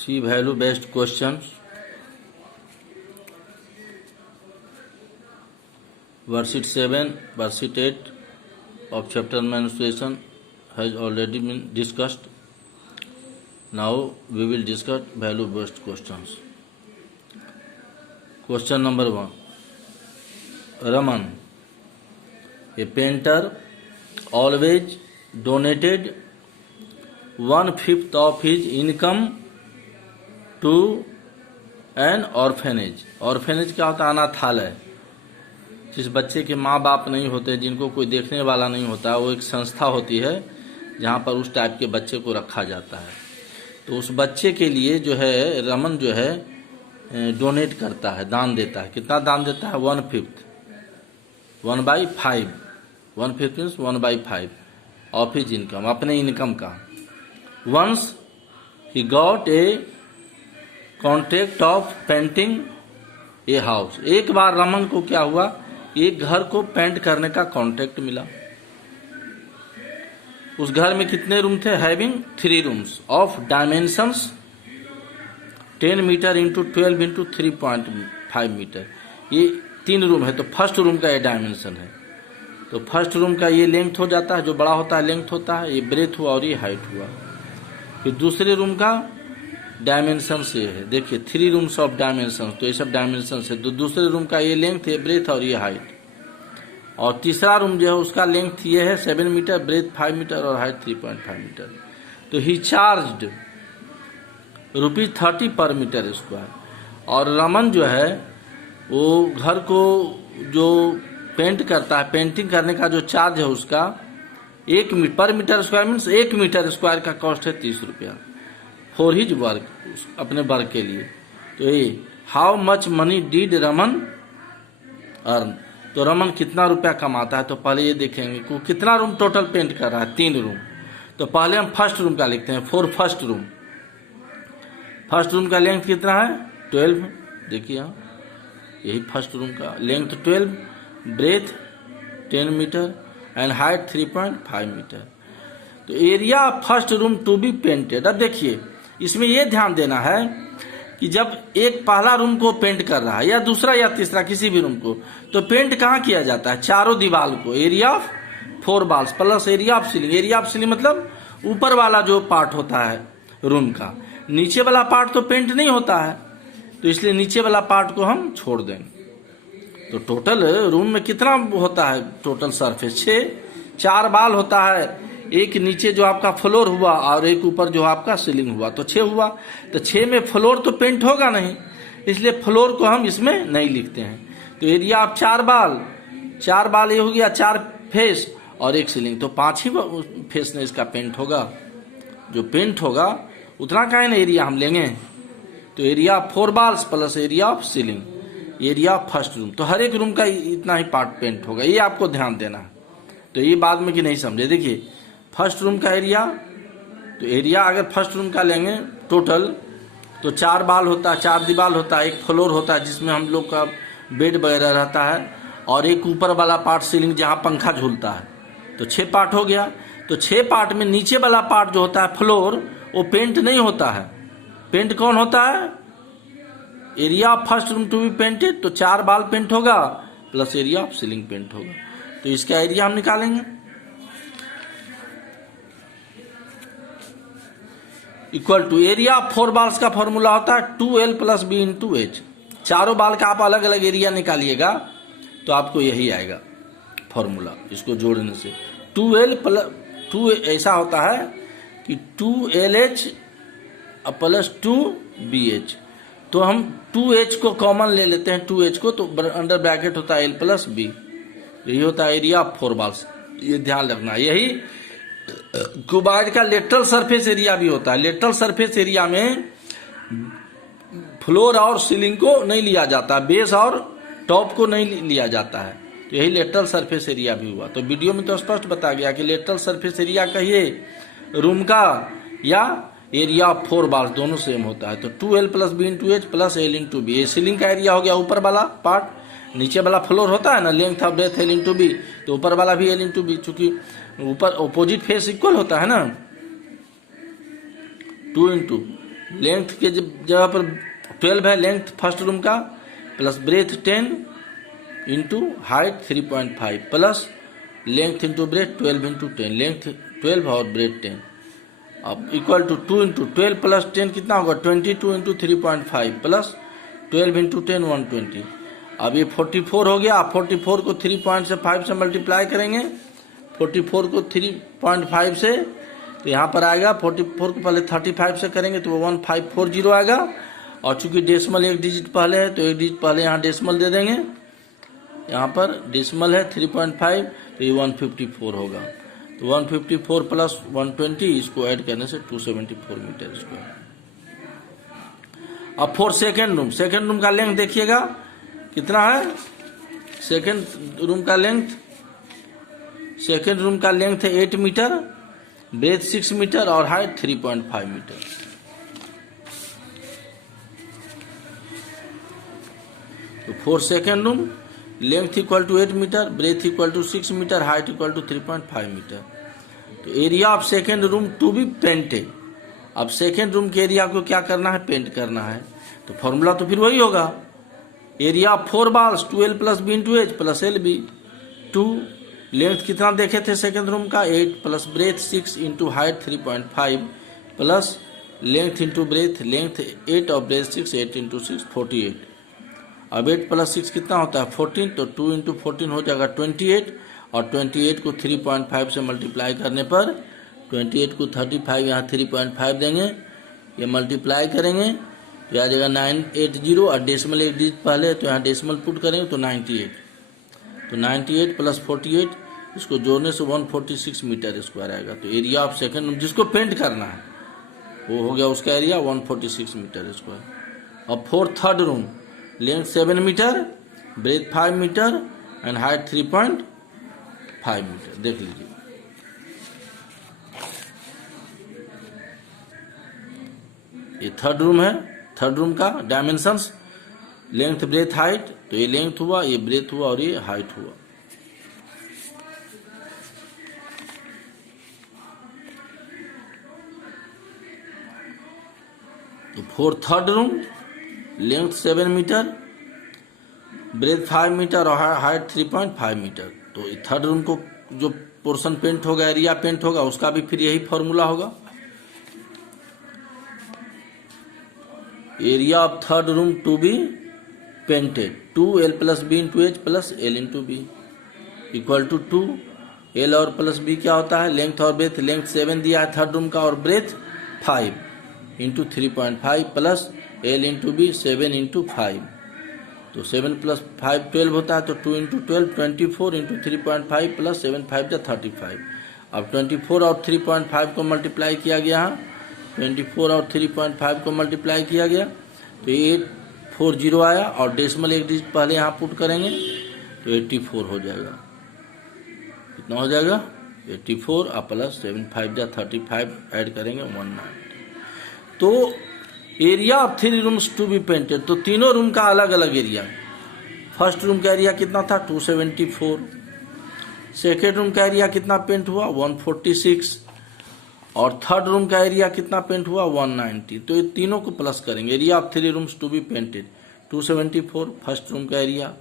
See value based questions. Worksheet 7, worksheet 8 of chapter menstruation has already been discussed. Now we will discuss value based questions. Question number 1. Raman, a painter, always donated 1/5 of his income to an orphanage. Orphanage क्या होता है? अनाथालय। जिस बच्चे के माँ बाप नहीं होते, जिनको कोई देखने वाला नहीं होता, वो एक संस्था होती है जहाँ पर उस टाइप के बच्चे को रखा जाता है। तो उस बच्चे के लिए जो है रमन जो है डोनेट करता है, दान देता है। कितना दान देता है? 1/5, 1/5, 1/5 मीन्स 1/5 ऑफ हिज इनकम, अपने इनकम का। Once he got a contract of painting a house. एक बार रमन को क्या हुआ, एक घर को पेंट करने का कॉन्ट्रैक्ट मिला। उस घर में कितने रूम थे? Having 3 rooms of dimensions 10 metre into 12 into 3.5 metre. ये 3 रूम है, तो फर्स्ट रूम का ये डायमेंशन है। तो फर्स्ट रूम का ये लेंथ हो जाता है, जो बड़ा होता है लेंथ होता है, ये ब्रेथ हुआ और ये हाइट हुआ। फिर दूसरे रूम का डायमेंशन से है, देखिए 3 रूम्स ऑफ डायमेंशन, तो ये सब डायमेंशन से। तो दूसरे रूम का ये लेंथ है, ब्रेथ और ये हाइट। और तीसरा रूम जो है उसका लेंथ ये है 7 मीटर, ब्रेथ 5 मीटर और हाइट 3.5 मीटर। तो ही चार्ज्ड ₹30 पर मीटर स्क्वायर। और रमन जो है वो घर को जो पेंट करता है, पेंटिंग करने का जो चार्ज है उसका 1 पर metre square means 1 metre square का कॉस्ट है 30 रुपया फॉर हिज वर्क, अपने वर्क के लिए। तो ये how much money did Raman earn, तो रमन कितना रुपया कमाता है। तो पहले ये देखेंगे कि कितना रूम टोटल पेंट कर रहा है, 3 रूम। तो पहले हम फर्स्ट रूम का लिखते हैं, for first room. First room का लेंथ कितना है? 12। देखिए यहाँ यही फर्स्ट रूम का length 12, breadth 10 metre and height 3.5 metre. तो area first room to be painted. अब देखिए इसमें यह ध्यान देना है कि जब एक पहला रूम को पेंट कर रहा है या दूसरा या तीसरा किसी भी रूम को, तो पेंट कहाँ किया जाता है? चारों दीवार को। Area of 4 walls plus area of ceiling. Area of ceiling मतलब ऊपर वाला जो पार्ट होता है रूम का, नीचे वाला पार्ट तो पेंट नहीं होता है, तो इसलिए नीचे वाला पार्ट को हम छोड़ देंगे। तो टोटल रूम में कितना होता है? टोटल सरफेस 4 बाल होता है। एक नीचे जो आपका फ्लोर हुआ और एक ऊपर जो आपका सीलिंग हुआ, तो 6 हुआ। तो 6 में फ्लोर तो पेंट होगा नहीं, इसलिए फ्लोर को हम इसमें नहीं लिखते हैं। तो एरिया आप 4 बाल ये हो गया, 4 फेस और एक सीलिंग, तो 5 ही फेस में इसका पेंट होगा। जो पेंट होगा उतना का है ना एरिया हम लेंगे। तो area 4 walls plus area of ceiling, area of first room. तो हर एक रूम का इतना ही पार्ट पेंट होगा, ये आपको ध्यान देना है। तो ये बाद में कि नहीं समझे, देखिए फर्स्ट रूम का एरिया, तो एरिया अगर फर्स्ट रूम का लेंगे टोटल, तो 4 बाल होता है, 4 दीवार होता है, एक फ्लोर होता है जिसमें हम लोग का बेड वगैरह रहता है, और एक ऊपर वाला पार्ट सीलिंग जहाँ पंखा झूलता है। तो 6 पार्ट हो गया। तो 6 पार्ट में नीचे वाला पार्ट जो होता है फ्लोर, वो पेंट नहीं होता है। पेंट कौन होता है? Area of first room to be painted, तो 4 बाल पेंट होगा plus area of ceiling paint होगा। तो इसका एरिया हम निकालेंगे, equal to area of 4 walls का फॉर्मूला होता है 2L + B × H। चारों बाल का आप अलग अलग एरिया निकालिएगा तो आपको यही आएगा फॉर्मूला, इसको जोड़ने से। 2L + 2 ऐसा होता है कि 2LH + 2BH। तो हम 2H को कॉमन ले लेते हैं, 2H को, तो अंडर ब्रैकेट होता है L + B। यही होता है एरिया ऑफ 4 बाल्स। ये ध्यान रखना है। यही क्यूबॉइड का लेटरल सरफेस एरिया भी होता है। लेटरल सरफेस एरिया में फ्लोर और सीलिंग को नहीं लिया जाता, बेस और टॉप को नहीं लिया जाता है। तो यही लेटरल सरफेस एरिया भी हुआ। तो वीडियो में तो स्पष्ट बता गया कि लेटरल सरफेस एरिया कहिए रूम का या एरिया ऑफ 4 बाल्स, दोनों सेम होता है। तो 2L + B × H + L × B। ये सीलिंग का एरिया हो गया ऊपर वाला पार्ट, नीचे वाला फ्लोर होता है ना, length of breadth L × B, तो ऊपर वाला भी L × B, चूंकि ऊपर ऑपोजिट फेस इक्वल होता है ना, 2 × लेंथ के जगह पर 12 है लेंथ फर्स्ट रूम का, plus breadth 10 into height 3.5 plus length into breath 12 into 10, length 12 और ब्रेथ 10, अब इक्वल टू 2 इंटू 12 प्लस 10 कितना होगा 22 इंटू 3.5 प्लस 12 इंटू 10 120। अब ये 44 हो गया। 44 को 3.5 से मल्टीप्लाई करेंगे, 44 को 3.5 से तो यहाँ पर आएगा 44 को पहले 35 से करेंगे तो 1540 आएगा, और चूंकि डेसिमल एक डिजिट पहले है तो एक डिजिट पहले यहाँ डेसिमल दे देंगे, यहाँ पर डेसिमल है 3.5 तो ये 154 होगा। तो 154 प्लस 120 इसको ऐड करने से 274 मीटर स्क्वायर। अब for second room, second room का लेंथ देखिएगा कितना है। सेकेंड रूम का लेंथ, सेकेंड रूम का लेंथ है 8 मीटर, ब्रेथ 6 मीटर और हाइट 3.5 मीटर। तो for second room length equal to 8 metre, breadth equal to 6 metre, height equal to 3.5 metre. तो area of second room to be painted. अब second room के area को क्या करना है, पेंट करना है। तो फॉर्मूला तो फिर वही होगा, area of 4 walls 2L plus B into H plus L B. 2 length कितना देखे थे सेकेंड रूम का 8 plus breadth 6 into height 3.5 plus length into breadth, length 8 और ब्रेथ 6, 8 इंटू 6 48। अब 8 प्लस 6 कितना होता है 14, तो 2 इंटू 14 हो जाएगा 28, और 28 को 3.5 से मल्टीप्लाई करने पर 28 को 35 यहाँ 3.5 देंगे, ये मल्टीप्लाई करेंगे तो आ जाएगा 980, और डेसिमल एक डिजिट पहले है तो यहाँ डेसिमल पुट करेंगे तो 98। तो 98 प्लस 48 इसको जोड़ने से 146 मीटर स्क्वायर आएगा। तो एरिया ऑफ सेकेंड रूम जिसको पेंट करना है वो हो गया उसका एरिया 146 मीटर स्क्वायर। अब for third room length 7 metre, breadth 5 metre and height 3.5 metre. देख लीजिए ये थर्ड रूम है। थर्ड रूम का डायमेंशंस लेंथ ब्रेथ हाइट, तो ये लेंथ हुआ, ये ब्रेथ हुआ और ये हाइट हुआ। तो for third room length 7 metre, breadth 5 metre और हाइट 3.5 मीटर। तो थर्ड रूम को जो पोर्शन पेंट होगा, एरिया पेंट होगा, उसका भी फिर यही फॉर्मूला होगा। Area of third room to be painted 2L plus B into H plus L into B equal to 2L और प्लस बी क्या होता है लेंथ और ब्रेथ। लेंथ 7 दिया है थर्ड रूम का और breadth 5 into 3.5 plus L into B 7 into 5। तो 7 प्लस 5 12 होता है, तो 2 इंटू 12 24 इंटू 3.5 प्लस 7 5 35। अब 24 और 3.5 को मल्टीप्लाई किया गया है, 24 और 3.5 को मल्टीप्लाई किया गया तो 840 आया, और डेसिमल एक डिजिट पहले यहाँ पुट करेंगे तो 84 हो जाएगा। कितना हो जाएगा 84 और प्लस 7 5 जा 35 ऐड करेंगे 19। तो area of 3 rooms to be painted, तो तीनों रूम का अलग अलग एरिया। फर्स्ट रूम का एरिया कितना था 274, सेकेंड रूम का एरिया कितना पेंट हुआ 146, और थर्ड रूम का एरिया कितना पेंट हुआ 190। तो ये तीनों को प्लस करेंगे। Area of 3 rooms to be painted 274 first room का एरिया,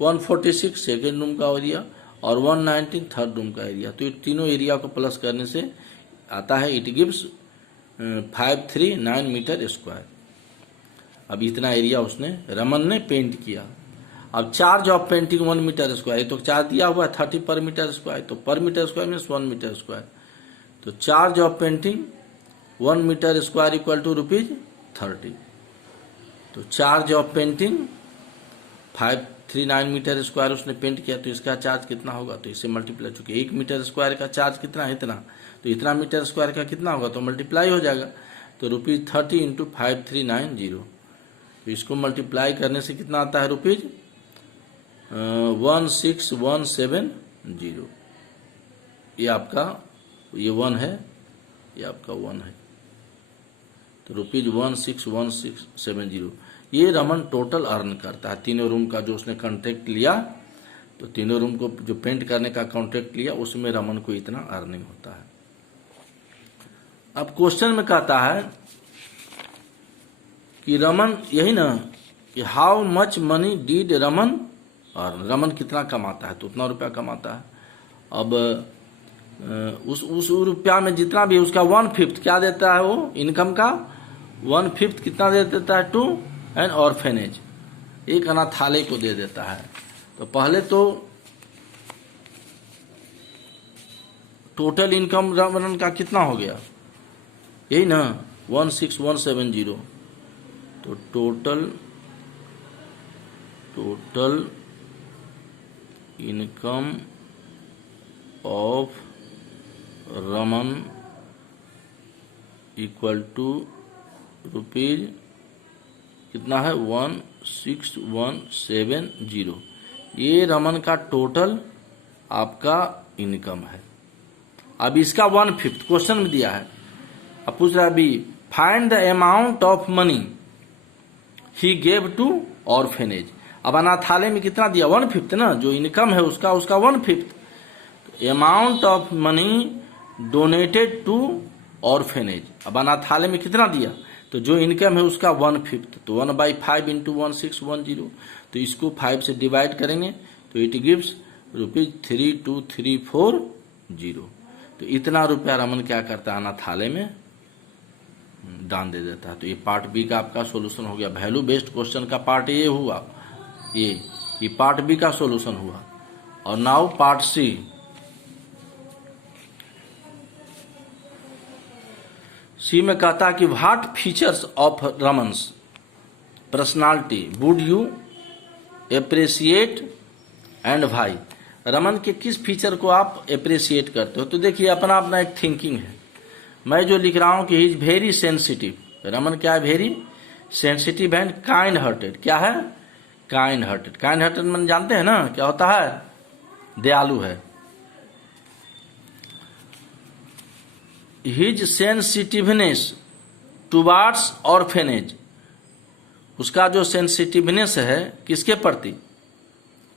146 सेकेंड रूम का एरिया और 119 थर्ड रूम का एरिया। तो ये तीनों एरिया को प्लस करने से आता है इट गिव्स 539 मीटर स्क्वायर। अब इतना एरिया उसने रमन ने पेंट किया। अब charge of painting 1 metre square, तो चार्ज दिया हुआ है 30 पर मीटर स्क्वायर, तो per metre square means 1 metre square. तो charge of painting 1 metre square equal to ₹30। तो charge of painting 539 metre square उसने पेंट किया, तो इसका चार्ज कितना होगा, तो इससे मल्टीप्लाई, चूंकि 1 मीटर स्क्वायर का चार्ज कितना है इतना, तो इतना मीटर स्क्वायर का कितना होगा तो मल्टीप्लाई हो जाएगा। तो ₹30 इंटू 5390, तो इसको मल्टीप्लाई करने से कितना आता है ₹16,170। ये आपका ये 1 है, ये आपका 1 है, तो ₹16,170 ये रमन टोटल अर्न करता है। तीनों रूम का जो उसने कॉन्ट्रैक्ट लिया, तो तीनों रूम को जो पेंट करने का कॉन्ट्रैक्ट लिया उसमें रमन को इतना अर्निंग होता है। अब क्वेश्चन में कहता है कि रमन, यही ना कि how much money did Raman, और रमन कितना कमाता है तो उतना रुपया कमाता है। अब उस रुपया में जितना भी उसका 1/5 क्या देता है, वो इनकम का 1/5 कितना दे देता है, टू एन ऑर्फेनेज, एक अनाथालय को दे देता है। तो पहले तो टोटल इनकम रमन का कितना हो गया, यही ना 16170। तो total income of Raman equal to rupees कितना है 16170। ये रमन का टोटल आपका इनकम है। अब इसका 1/5 क्वेश्चन में दिया है, अब पूछ रहा है अभी find the amount of money he gave to orphanage. अब अनाथालय में कितना दिया, 1/5 ना, जो इनकम है उसका 1/5। Amount of money donated to orphanage, अब अनाथालय में कितना दिया, तो जो इनकम है उसका 1/5, तो 1/5 इंटू 1610, तो इसको 5 से डिवाइड करेंगे तो इट गिव्स ₹32,340। तो इतना रुपया रमन क्या करता है, अनाथालय में दान दे देता है। तो ये पार्ट बी का आपका सॉल्यूशन हो गया। वैल्यू बेस्ड क्वेश्चन का पार्ट ये हुआ, ये पार्ट बी का सॉल्यूशन हुआ। और नाउ पार्ट सी। सी में कहता कि what features of Raman's personality would you appreciate and why. Raman के किस फीचर को आप एप्रिसिएट करते हो, तो देखिए अपना अपना एक थिंकिंग है। मैं जो लिख रहा हूं कि he is very sensitive, Raman क्या है, very sensitive and kind hearted. क्या है, काइंड हार्टेड। काइंड हार्टेड मन जानते हैं ना क्या होता है, दयालु है। हिज सेंसिटिवनेस टुवार्ड्स ऑर्फेनेज, उसका जो सेंसिटिवनेस है किसके प्रति,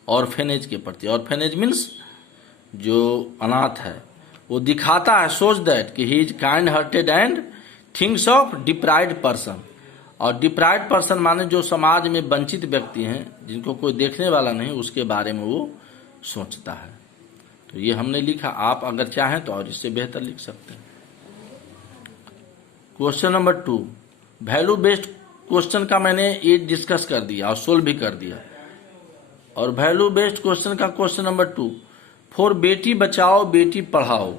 ऑर्फेनेज के प्रति। ऑर्फेनेज मीन्स जो अनाथ है, वो दिखाता है, सोच दैट कि he is kind hearted and things of deprived person. और डिप्राइव्ड पर्सन माने जो समाज में वंचित व्यक्ति हैं, जिनको कोई देखने वाला नहीं, उसके बारे में वो सोचता है। तो ये हमने लिखा, आप अगर चाहें तो और इससे बेहतर लिख सकते हैं। Question number 2, value based question का मैंने ये डिस्कस कर दिया और सोल्व भी कर दिया। और वैल्यू बेस्ड क्वेश्चन का क्वेश्चन नंबर 2, फॉर बेटी बचाओ बेटी पढ़ाओ,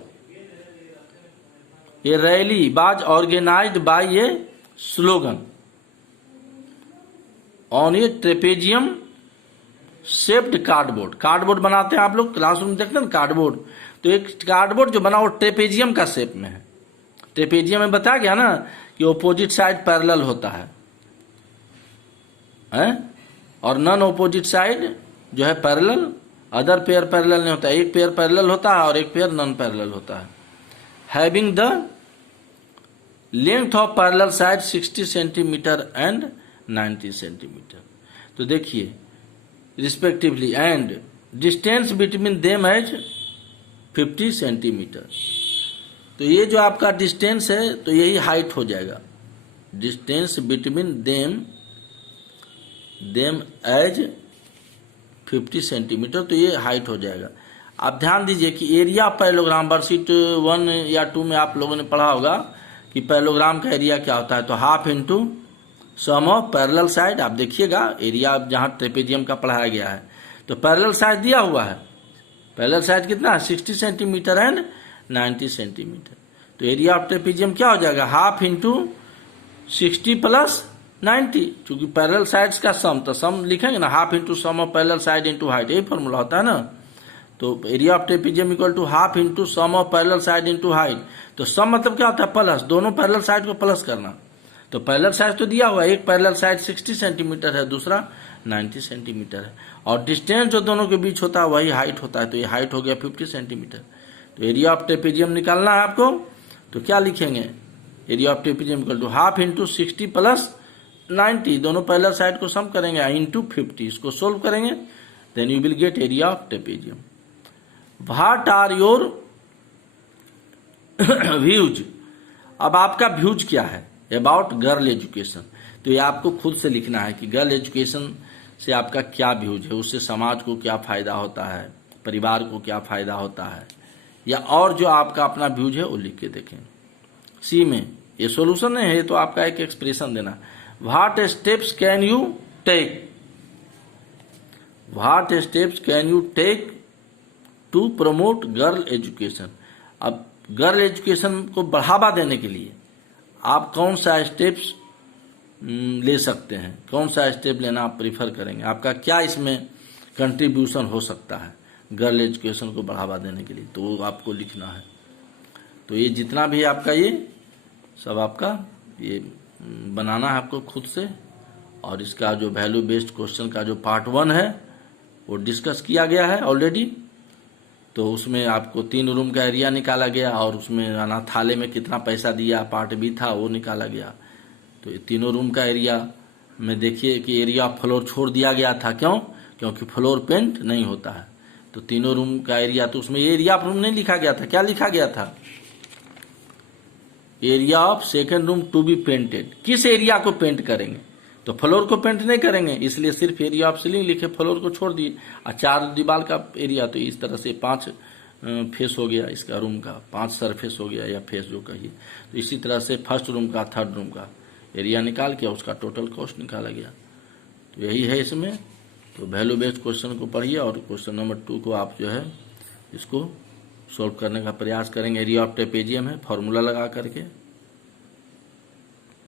ये rally was organised by a slogan on a trapezium shaped cardboard. Cardboard बनाते हैं आप लोग क्लासरूम में, देखते हैं कार्डबोर्ड, तो एक कार्डबोर्ड जो बना वो ट्रेपेजियम का शेप में है। ट्रेपेजियम में बताया गया ना कि ओपोजिट साइड पैरेलल होता है और नॉन ओपोजिट साइड जो है पैरेलल, अदर पेयर पैरेलल नहीं होता है, एक पेयर पैरेलल होता है और एक पेयर नॉन पैरेलल होता है। Having the length of parallel side 60 centimetre and 90 centimetre. तो देखिए respectively, and distance between them as 50 centimetre. तो ये जो आपका डिस्टेंस है तो यही हाइट हो जाएगा, distance between them as 50 centimetre, तो ये हाइट हो जाएगा। आप ध्यान दीजिए कि एरिया पैरेललोग्राम वर्कशीट 1 या 2 में आप लोगों ने पढ़ा होगा कि पैरेललोग्राम का एरिया क्या होता है, तो half into sum of parallel side. आप देखिएगा एरिया जहां ट्रेपेजियम का पढ़ाया गया है तो पैरेलल साइड दिया हुआ है, पैरेलल साइड कितना है 60 सेंटीमीटर एंड 90 सेंटीमीटर। तो एरिया ऑफ ट्रेपेजियम क्या हो जाएगा, हाफ इंटू 60 प्लस 90, चूंकि पैरेलल साइड्स का सम, तो सम लिखेंगे ना, half into sum of parallel side into height, यही फॉर्मूला होता है ना। तो area of trapezium equal to half into sum of parallel side into height. तो सम मतलब क्या होता है, प्लस, दोनों पैरेलल साइड को प्लस करना। तो पैरेलल साइड तो दिया हुआ है, एक पैरेलल साइड 60 सेंटीमीटर है, दूसरा 90 सेंटीमीटर है, और डिस्टेंस जो दोनों के बीच होता है वही हाइट होता है, तो ये हाइट हो गया 50 सेंटीमीटर। तो एरिया ऑफ ट्रेपेजियम निकालना है आपको, तो क्या लिखेंगे, area of trapezium equal to half into 60 plus 90, दोनों पैरेलल साइड को सम करेंगे इंटू 50, इसको सोल्व करेंगे, then you will get area of trapezium. What are your views, अब आपका व्यूज क्या है अबाउट गर्ल एजुकेशन। तो ये आपको खुद से लिखना है कि गर्ल एजुकेशन से आपका क्या व्यूज है, उससे समाज को क्या फ़ायदा होता है, परिवार को क्या फ़ायदा होता है, या और जो आपका अपना व्यूज है वो लिख के देखें। सी में ये सॉल्यूशन है, ये तो आपका एक एक्सप्रेशन देना। What steps can you take, what steps can you take to promote girl education. अब गर्ल एजुकेशन को बढ़ावा देने के लिए आप कौन सा स्टेप्स ले सकते हैं, कौन सा स्टेप लेना आप प्रीफर करेंगे, आपका क्या इसमें कंट्रीब्यूशन हो सकता है गर्ल एजुकेशन को बढ़ावा देने के लिए, तो वो आपको लिखना है। तो ये जितना भी आपका ये सब आपका ये बनाना है आपको खुद से। और इसका जो वैल्यू बेस्ड क्वेश्चन का जो पार्ट 1 है वो डिस्कस किया गया है ऑलरेडी। तो उसमें आपको 3 रूम का एरिया निकाला गया और उसमें अनाथालय में कितना पैसा दिया, पार्ट बी था वो निकाला गया। तो ये तीनों रूम का एरिया में देखिए कि एरिया ऑफ फ्लोर छोड़ दिया गया था, क्यों? क्योंकि फ्लोर पेंट नहीं होता है। तो तीनों रूम का एरिया, तो उसमें एरिया ऑफ रूम नहीं लिखा गया था, क्या लिखा गया था? Area of second room to be painted. किस एरिया को पेंट करेंगे? तो फ्लोर को पेंट नहीं करेंगे, इसलिए सिर्फ एरिया ऑफ सीलिंग लिखे, फ्लोर को छोड़ दिए। और 4 दीवार का एरिया, तो इस तरह से 5 फेस हो गया इसका रूम का, 5 सरफेस हो गया या फेस जो कहिए। तो इसी तरह से फर्स्ट रूम का, थर्ड रूम का एरिया निकाल के उसका टोटल कॉस्ट निकाला गया। तो यही है इसमें। तो वैल्यू बेस्ड क्वेश्चन को पढ़िए और क्वेश्चन नंबर 2 को आप जो है इसको सॉल्व करने का प्रयास करेंगे। एरिया ऑफ ट्रेपेजियम है, फॉर्मूला लगा करके।